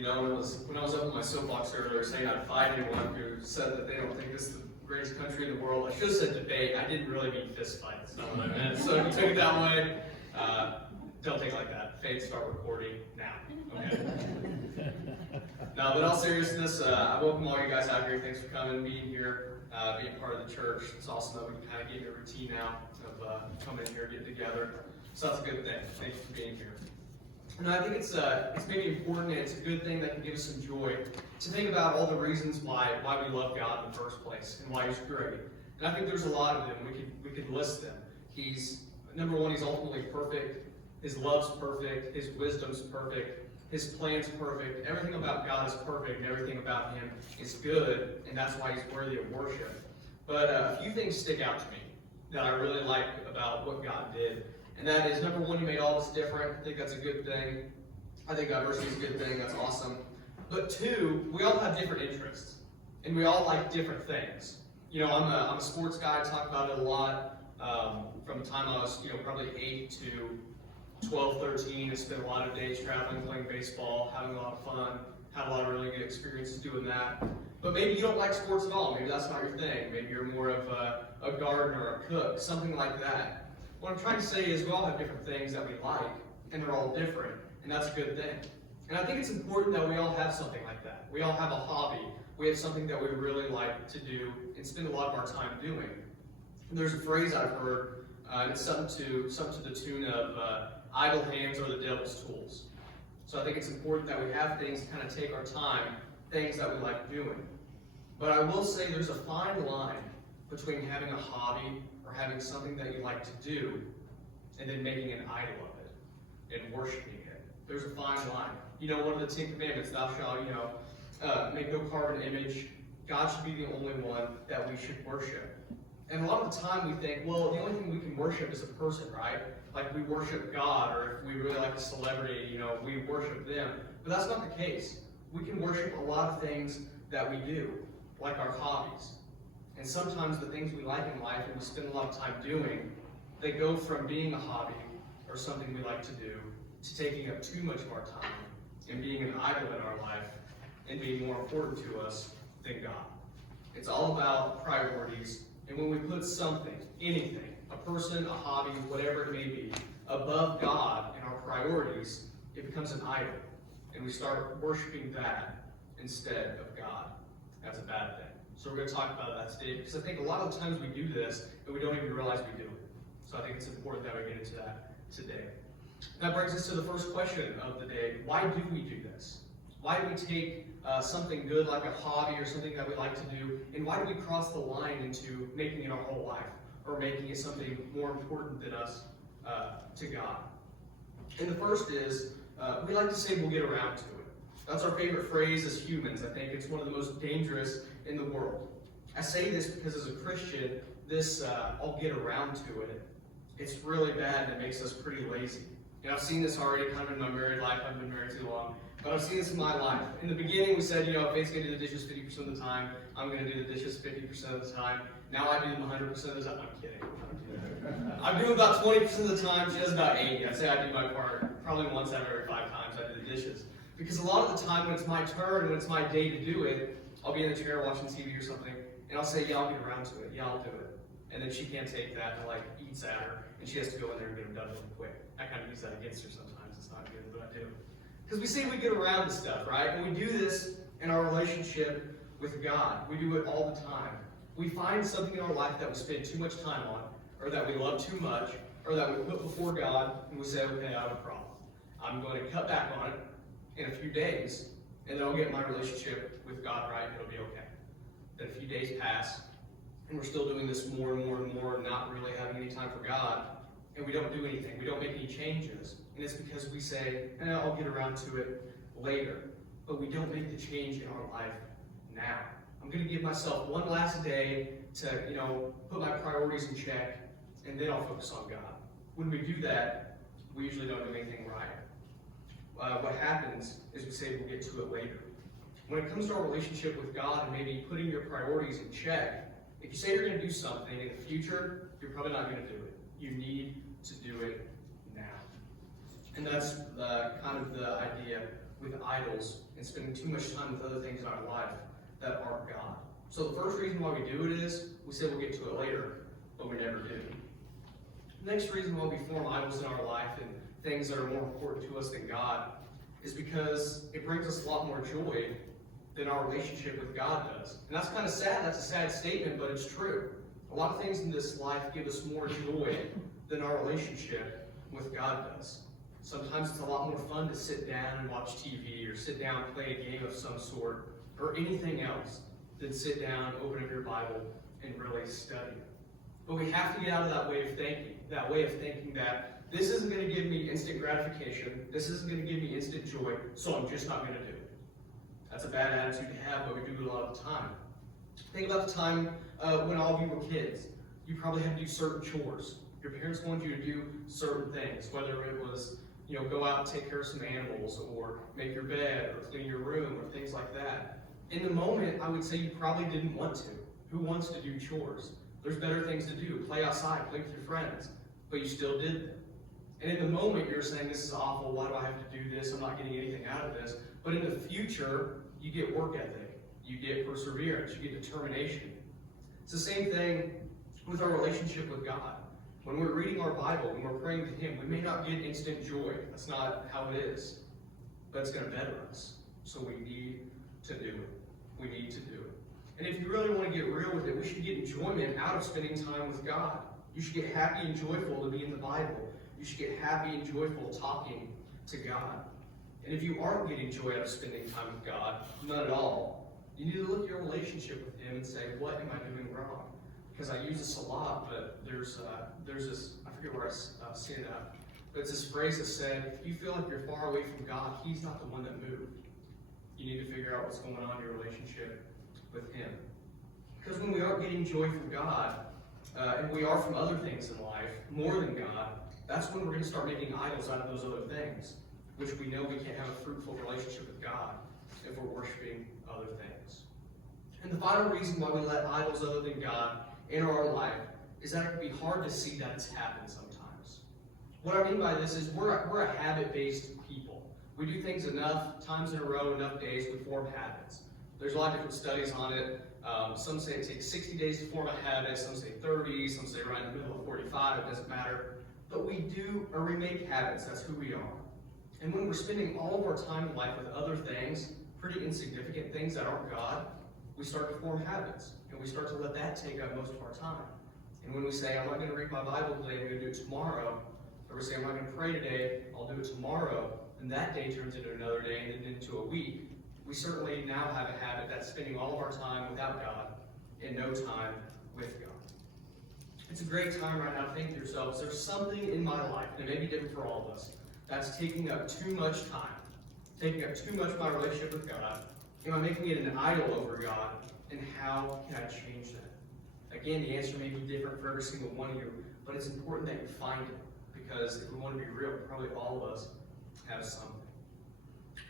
When I was up in my soapbox earlier saying I'd fight anyone who said that they don't think this is the greatest country in the world, I should have said debate. I didn't really mean fist fight. That's not what I meant. So if you took it that way, don't take it like that. Fade, start recording now. Okay. No, but in all seriousness, I welcome all you guys out here. Thanks for coming, being here, being part of the church. It's awesome that we can kind of get a routine now of coming in here, getting together. So that's a good thing. Thank you for being here. And I think it's maybe important, and it's a good thing that can give us some joy to think about all the reasons why we love God in the first place and why He's great. And I think there's a lot of them. We could list them. He's number one. He's ultimately perfect. His love's perfect. His wisdom's perfect. His plan's perfect. Everything about God is perfect, and everything about Him is good, and that's why He's worthy of worship. But a few things stick out to me that I really like about what God did. And that is, number one, He made all of us different. I think that's a good thing. I think diversity is a good thing. That's awesome. But two, we all have different interests. And we all like different things. I'm a sports guy. I talk about it a lot. From the time I was, probably 8 to 12, 13, I spent a lot of days traveling, playing baseball, having a lot of fun. Had a lot of really good experiences doing that. But maybe you don't like sports at all. Maybe that's not your thing. Maybe you're more of a gardener, a cook, something like that. What I'm trying to say is we all have different things that we like, and they're all different, and that's a good thing. And I think it's important that we all have something like that. We all have a hobby. We have something that we really like to do and spend a lot of our time doing. And there's a phrase I've heard, and it's something to the tune of idle hands are the devil's tools. So I think it's important that we have things to kind of take our time, things that we like doing. But I will say there's a fine line between having a hobby or having something that you like to do and then making an idol of it and worshiping it. There's a fine line. One of the 10 Commandments, thou shalt, make no carved image. God should be the only one that we should worship. And a lot of the time we think, well, the only thing we can worship is a person, right? Like we worship God, or if we really like a celebrity, we worship them. But that's not the case. We can worship a lot of things that we do, like our hobbies. And sometimes the things we like in life and we spend a lot of time doing, they go from being a hobby or something we like to do to taking up too much of our time and being an idol in our life and being more important to us than God. It's all about priorities. And when we put something, anything, a person, a hobby, whatever it may be, above God and our priorities, it becomes an idol. And we start worshiping that instead of God. That's a bad thing. So we're going to talk about that today, because I think a lot of the times we do this and we don't even realize we do it. So I think it's important that we get into that today. That brings us to the first question of the day. Why do we do this? Why do we take something good like a hobby or something that we like to do, and why do we cross the line into making it our whole life or making it something more important than us to God? And the first is, we like to say we'll get around to it. That's our favorite phrase as humans. I think it's one of the most dangerous in the world. I say this because as a Christian, this I'll get around to it, it's really bad and it makes us pretty lazy. I've seen this already kind of in my married life. I've been married too long. But I've seen this in my life. In the beginning, we said, Faith's going to do the dishes 50% of the time. I'm going to do the dishes 50% of the time. Now I do them 100% of the time. I'm kidding. I do about 20% of the time. She does about 80%. I'd say I do my part probably once out of every 5 times I do the dishes. Because a lot of the time when it's my turn, when it's my day to do it, I'll be in the chair watching TV or something, and I'll say, yeah, I'll get around to it. Yeah, I'll do it. And then she can't take that and eats at her, and she has to go in there and get them done really quick. I kind of use that against her sometimes. It's not good, but I do. Because we say we get around to stuff, right? And we do this in our relationship with God. We do it all the time. We find something in our life that we spend too much time on, or that we love too much, or that we put before God, and we say, okay, I have a problem. I'm going to cut back on it in a few days, and then I'll get my relationship with God right, and it'll be okay. Then a few days pass, and we're still doing this more and more and more, and not really having any time for God, and we don't do anything. We don't make any changes. And it's because we say, I'll get around to it later. But we don't make the change in our life now. I'm going to give myself one last day to, put my priorities in check, and then I'll focus on God. When we do that, we usually don't do anything right. What happens is we say we'll get to it later. When it comes to our relationship with God and maybe putting your priorities in check, if you say you're going to do something in the future, you're probably not going to do it. You need to do it now. And that's kind of the idea with idols and spending too much time with other things in our life that aren't God. So the first reason why we do it is, we say we'll get to it later, but we never do. The next reason why we form idols in our life and things that are more important to us than God is because it brings us a lot more joy than our relationship with God does. And that's kind of sad. That's a sad statement, but it's true. A lot of things in this life give us more joy than our relationship with God does. Sometimes it's a lot more fun to sit down and watch TV or sit down and play a game of some sort or anything else than sit down, open up your Bible, and really study. But we have to get out of that way of thinking that this isn't going to give me instant gratification, this isn't going to give me instant joy, so I'm just not going to do it. That's a bad attitude to have, but we do it a lot of the time. Think about the time when all of you were kids. You probably had to do certain chores. Your parents wanted you to do certain things, whether it was, go out and take care of some animals, or make your bed, or clean your room, or things like that. In the moment, I would say you probably didn't want to. Who wants to do chores? There's better things to do. Play outside, play with your friends. But you still did them. And in the moment, you're saying, this is awful. Why do I have to do this? I'm not getting anything out of this. But in the future, you get work ethic. You get perseverance. You get determination. It's the same thing with our relationship with God. When we're reading our Bible, when we're praying to Him, we may not get instant joy. That's not how it is. But it's going to better us. So we need to do it. We need to do it. And if you really want to get real with it, we should get enjoyment out of spending time with God. You should get happy and joyful to be in the Bible. You should get happy and joyful talking to God. And if you aren't getting joy out of spending time with God, none at all, you need to look at your relationship with Him and say, what am I doing wrong? Because I use this a lot, but there's this, I forget where I've seen it at, but it's this phrase that said, if you feel like you're far away from God, He's not the one that moved. You need to figure out what's going on in your relationship with Him. Because when we are getting joy from God, and we are from other things in life, more than God, that's when we're going to start making idols out of those other things, which we know we can't have a fruitful relationship with God if we're worshiping other things. And the final reason why we let idols other than God enter our life is that it can be hard to see that it's happened sometimes. What I mean by this is we're a habit-based people. We do things enough times in a row, enough days, we form habits. There's a lot of different studies on it. Some say it takes 60 days to form a habit, some say 30, some say right in the middle of 45, it doesn't matter. But we make habits, that's who we are. And when we're spending all of our time in life with other things, pretty insignificant things that aren't God, we start to form habits. And we start to let that take up most of our time. And when we say, I'm not going to read my Bible today, I'm going to do it tomorrow, or we say, I'm not going to pray today, I'll do it tomorrow, and that day turns into another day and then into a week, we certainly now have a habit that's spending all of our time without God and no time with God. It's a great time right now to think to yourselves, there's something in my life, and it may be different for all of us, that's taking up too much time, taking up too much of my relationship with God. Am I making it an idol over God? And how can I change that? Again, the answer may be different for every single one of you, but it's important that you find it, because if we want to be real, probably all of us have something.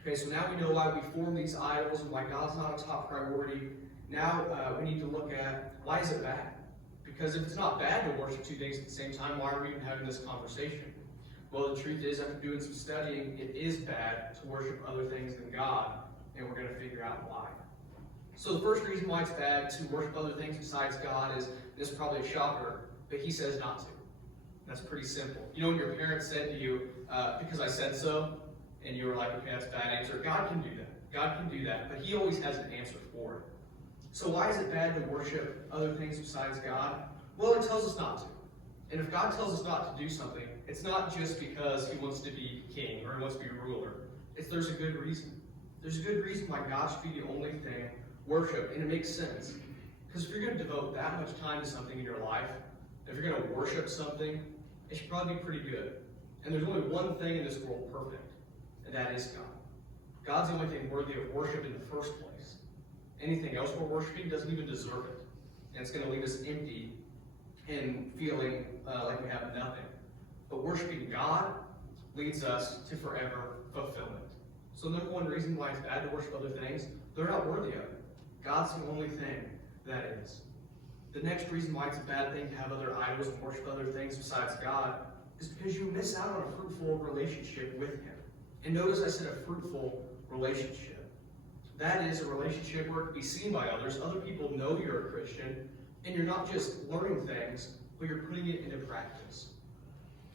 Okay, so now we know why we form these idols and why God's not a top priority. Now we need to look at, why is it bad? Because if it's not bad to worship two things at the same time, why are we even having this conversation? Well, the truth is, after doing some studying, it is bad to worship other things than God, and we're going to figure out why. So the first reason why it's bad to worship other things besides God is, this is probably a shocker, but He says not to. That's pretty simple. You know, when your parents said to you, because I said so, and you were like, okay, that's a bad answer. God can do that. God can do that, but He always has an answer for it. So why is it bad to worship other things besides God? Well, it tells us not to. And if God tells us not to do something, it's not just because He wants to be king or He wants to be ruler. There's a good reason. There's a good reason why God should be the only thing worshipped, and it makes sense. Because if you're going to devote that much time to something in your life, if you're going to worship something, it should probably be pretty good. And there's only one thing in this world perfect, and that is God. God's the only thing worthy of worship in the first place. Anything else we're worshiping doesn't even deserve it. And it's going to leave us empty and feeling like we have nothing. But worshiping God leads us to forever fulfillment. So the number one reason why it's bad to worship other things, they're not worthy of it. God's the only thing that is. The next reason why it's a bad thing to have other idols and worship other things besides God is because you miss out on a fruitful relationship with Him. And notice I said a fruitful relationship. That is a relationship where it can be seen by others. Other people know you're a Christian, and you're not just learning things, but you're putting it into practice.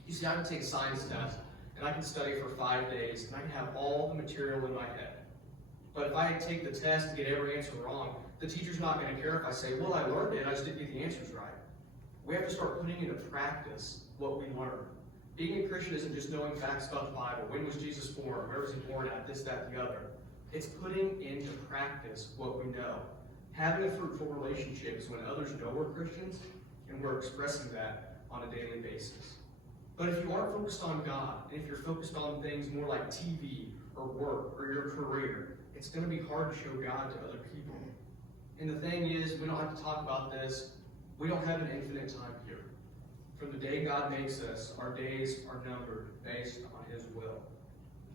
You see, I can take a science test, and I can study for 5 days, and I can have all the material in my head. But if I take the test and get every answer wrong, the teacher's not going to care if I say, well, I learned it, I just didn't get the answers right. We have to start putting into practice what we learn. Being a Christian isn't just knowing facts about the Bible. When was Jesus born? Where was he born at? This, that, the other. It's putting into practice what we know. Having a fruitful relationship is when others know we're Christians, and we're expressing that on a daily basis. But if you aren't focused on God, and if you're focused on things more like TV or work or your career, it's going to be hard to show God to other people. And the thing is, we don't have to talk about this. We don't have an infinite time here. From the day God makes us, our days are numbered based on His will.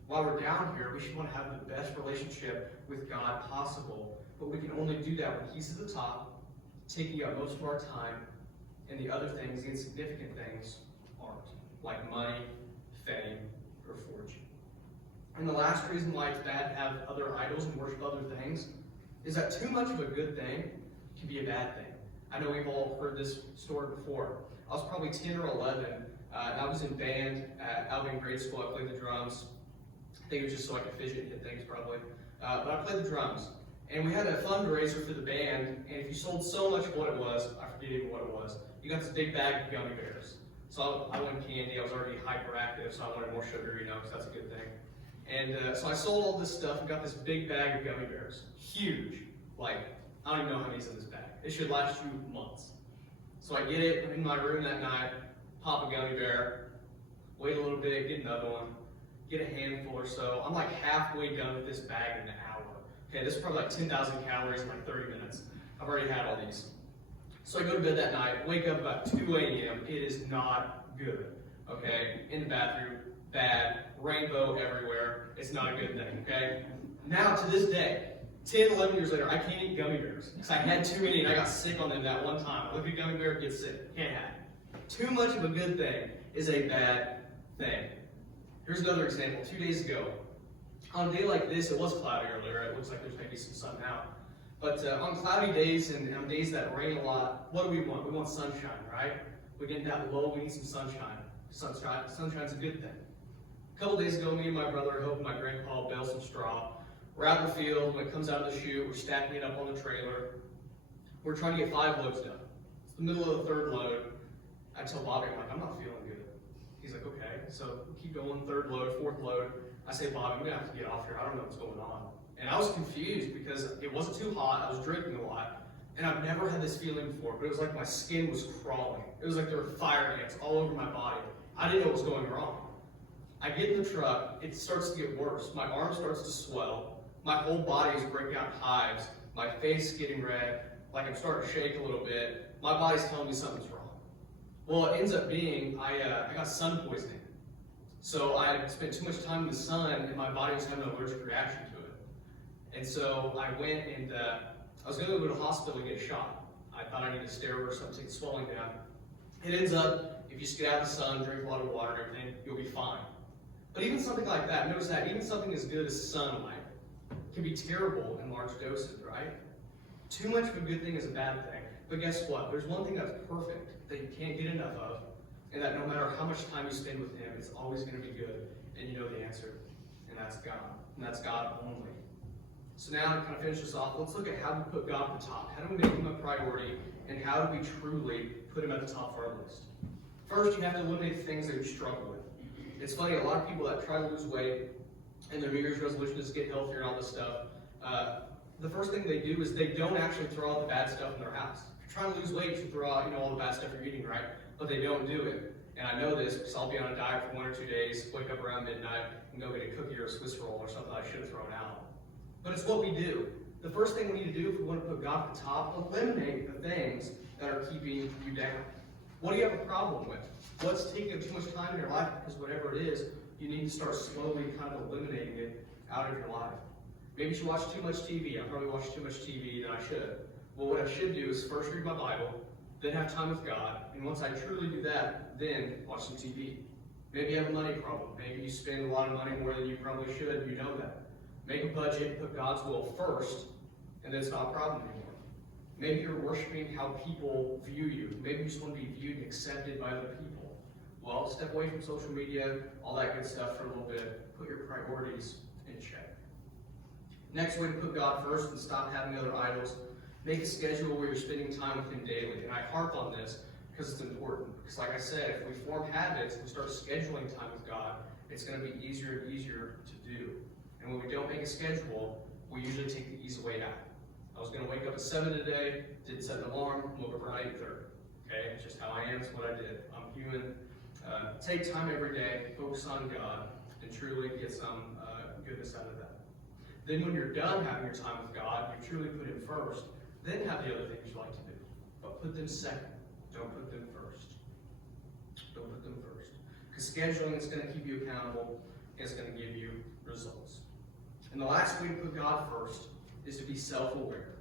While we're down here, we should want to have the best relationship with God possible, but we can only do that when He's at the top, taking up most of our time, and the other things, the insignificant things, aren't, like money, fame, or fortune. And the last reason why it's bad to have other idols and worship other things is that too much of a good thing can be a bad thing. I know we've all heard this story before. I was probably 10 or 11, and I was in band at Albion Grade School. I played the drums. I think it was just so I could fidget and hit things probably. But I played the drums. And we had a fundraiser for the band, and if you sold so much of what it was, I forget even what it was, you got this big bag of gummy bears. So I went candy. I was already hyperactive, so I wanted more sugar, because that's a good thing. And so I sold all this stuff and got this big bag of gummy bears. Huge. Like, I don't even know how many's in this bag. It should last you months. So I get it in my room that night, pop a gummy bear, wait a little bit, get another one, get a handful or so. I'm like halfway done with this bag in an hour. Okay, this is probably like 10,000 calories in like 30 minutes. I've already had all these. So I go to bed that night, wake up about 2 a.m. It is not good. Okay, in the bathroom, bad, rainbow everywhere. It's not a good thing, okay? Now to this day, 10, 11 years later, I can't eat gummy bears because I had too many and I got sick on them that one time. I look at a gummy bear, get sick. Can't have it. Too much of a good thing is a bad thing. Here's another example. 2 days ago, on a day like this, it was cloudy earlier. It looks like there's maybe some sun now. But on cloudy days and on days that rain a lot, what do we want? We want sunshine, right? We get that low, we need some sunshine. Sunshine's a good thing. A couple days ago, me and my brother are helping my grandpa bale some straw. We're out in the field. When it comes out of the chute, we're stacking it up on the trailer. We're trying to get 5 loads done. It's the middle of the 3rd load. I tell Bobby, I'm not feeling good. He's like, okay. So we keep going, 3rd load, 4th load. I say, Bobby, I'm gonna have to get off here. I don't know what's going on. And I was confused because it wasn't too hot. I was drinking a lot. And I've never had this feeling before, but it was like my skin was crawling. It was like there were fire ants all over my body. I didn't know what was going wrong. I get in the truck, it starts to get worse. My arm starts to swell. My whole body is breaking out in hives. My face is getting red, like I'm starting to shake a little bit. My body's telling me something's wrong. Well, it ends up being, I got sun poisoning. So I spent too much time in the sun and my body was having an allergic reaction to it. And so I went and I was going to go to the hospital and get a shot. I thought I needed a steroid or something to take the swelling down. It ends up, if you just get out of the sun, drink a lot of water and everything, you'll be fine. But even something like that, notice that, even something as good as sunlight can be terrible in large doses, right? Too much of a good thing is a bad thing. But guess what? There's one thing that's perfect that you can't get enough of, and that no matter how much time you spend with Him, it's always going to be good, and you know the answer, and that's God. And that's God only. So now to kind of finish this off, let's look at how we put God at the top. How do we make Him a priority, and how do we truly put Him at the top of our list? First, you have to eliminate the things that you struggle with. It's funny, a lot of people that try to lose weight, and their New Year's resolution is to get healthier and all this stuff, the first thing they do is they don't actually throw out the bad stuff in their house. If you're trying to lose weight, you should throw out all the bad stuff you're eating, right? But they don't do it. And I know this because I'll be on a diet for 1 or 2 days, wake up around midnight, and go get a cookie or a Swiss roll or something I should have thrown out. But it's what we do. The first thing we need to do if we want to put God at the top, eliminate the things that are keeping you down. What do you have a problem with? What's taking up too much time in your life? Because whatever it is, you need to start slowly kind of eliminating it out of your life. Maybe you watch too much TV. I probably watch too much TV than I should. Well, what I should do is first read my Bible, then have time with God, and once I truly do that, then watch some TV. Maybe you have a money problem. Maybe you spend a lot of money more than you probably should. You know that. Make a budget, put God's will first, and then it's not a problem anymore. Maybe you're worshiping how people view you. Maybe you just want to be viewed and accepted by other people. Well, step away from social media, all that good stuff for a little bit. Put your priorities in check. Next way to put God first and stop having other idols. Make a schedule where you're spending time with Him daily. And I harp on this because it's important. Because like I said, if we form habits and we start scheduling time with God, it's going to be easier and easier to do. And when we don't make a schedule, we usually take the easy way out. I was going to wake up at 7 today, didn't set an alarm, woke up around 8:30. Okay, it's just how I am, it's what I did. I'm human. Take time every day, focus on God, and truly get some goodness out of that. Then when you're done having your time with God, you truly put Him first, then have the other things you like to do. But put them second. Don't put them first. Don't put them first. Because scheduling is going to keep you accountable, and it's going to give you results. And the last way to put God first is to be self-aware.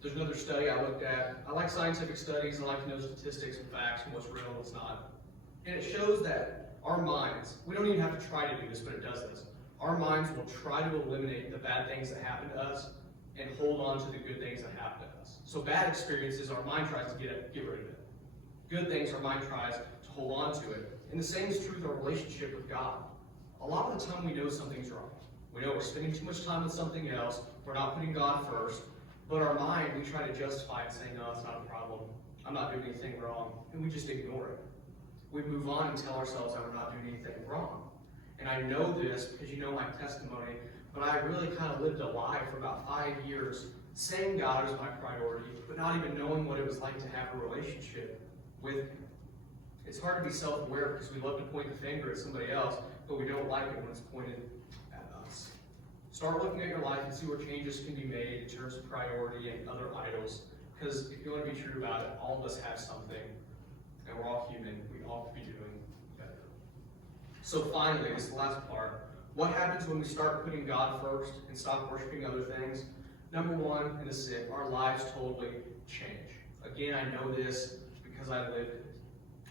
There's another study I looked at. I like scientific studies. I like to know statistics and facts and what's real and what's not. And it shows that our minds, we don't even have to try to do this, but it does this. Our minds will try to eliminate the bad things that happen to us and hold on to the good things that happen to us. So bad experiences, our mind tries to get rid of it. Good things, our mind tries to hold on to it. And the same is true with our relationship with God. A lot of the time we know something's wrong. We know we're spending too much time with something else. We're not putting God first. But our mind, we try to justify it, saying, no, it's not a problem. I'm not doing anything wrong. And we just ignore it. We move on and tell ourselves that we're not doing anything wrong. And I know this because you know my testimony, but I really kind of lived a lie for about 5 years, saying God was my priority, but not even knowing what it was like to have a relationship with Him. It's hard to be self-aware because we love to point the finger at somebody else, but we don't like it when it's pointed at us. Start looking at your life and see where changes can be made in terms of priority and other idols. Because if you want to be true about it, all of us have something, and we're all human. We all could be doing better. So finally, this is the last part. What happens when we start putting God first and stop worshiping other things? Number one, and this is it, our lives totally change. Again, I know this because I lived it.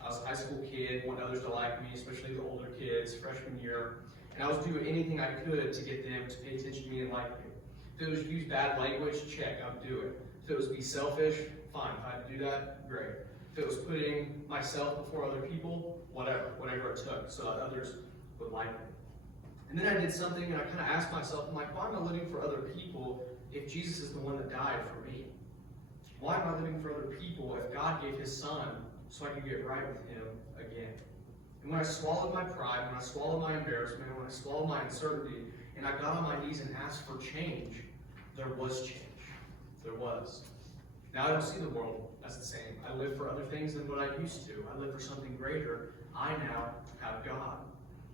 I was a high school kid, wanted others to like me, especially the older kids, freshman year. And I was doing anything I could to get them to pay attention to me and like me. If it was use bad language, check, I'd do it. If it was be selfish, fine. If I had to do that, great. If it was putting myself before other people, whatever it took, so that others would like me. And then I did something and I kind of asked myself, I'm like, why am I living for other people if Jesus is the one that died for me? Why am I living for other people if God gave His Son so I could get right with Him again? And when I swallowed my pride, when I swallowed my embarrassment, when I swallowed my uncertainty, and I got on my knees and asked for change, there was change. There was. Now I don't see the world as the same. I live for other things than what I used to. I live for something greater. I now have God.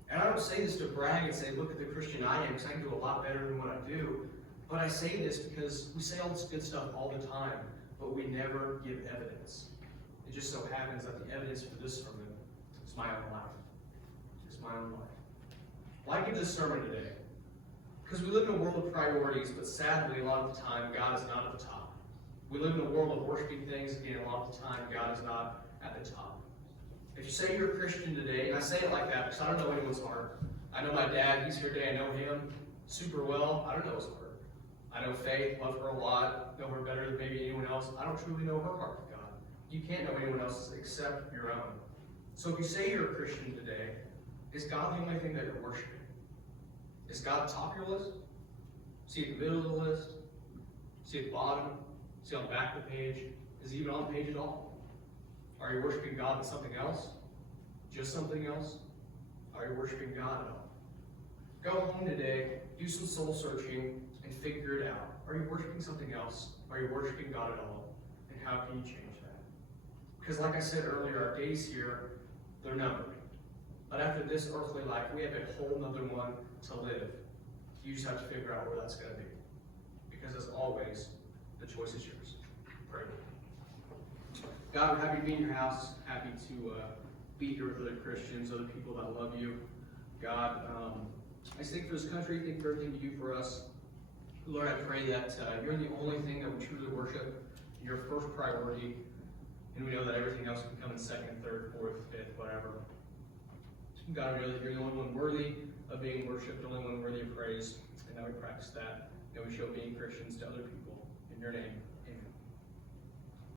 And I don't say this to brag and say, look at the Christian I am, because I can do a lot better than what I do. But I say this because we say all this good stuff all the time, but we never give evidence. It just so happens that the evidence for this sermon is my own life. It's my own life. Why give this sermon today? Because we live in a world of priorities, but sadly, a lot of the time, God is not at the top. We live in a world of worshiping things, again, a lot of the time, God is not at the top. If you say you're a Christian today, and I say it like that because I don't know anyone's heart. I know my dad, he's here today, I know him super well. I don't know his heart. I know Faith, love her a lot, know her better than maybe anyone else. I don't truly know her heart with God. You can't know anyone else's except your own. So if you say you're a Christian today, is God the only thing that you're worshiping? Is God at the top of your list? Is He at the middle of the list? Is He at the bottom? Is He on the back of the page? Is He even on the page at all? Are you worshiping God with something else? Just something else? Are you worshiping God at all? Go home today, do some soul searching, and figure it out. Are you worshiping something else? Are you worshiping God at all? And how can you change that? Because like I said earlier, our days here, they're numbered. But after this earthly life, we have a whole nother one to live. You just have to figure out where that's going to be. Because as always, the choice is yours. Pray. God, we're happy to be in your house, happy to be here with other Christians, other people that love you. God, I just think for this country, thank you for everything you do for us. Lord, I pray that you're the only thing that we truly worship, your first priority, and we know that everything else can come in second, third, fourth, fifth, whatever. God, you're the only one worthy of being worshipped, the only one worthy of praise. And now we practice that, and we show being Christians to other people. In your name.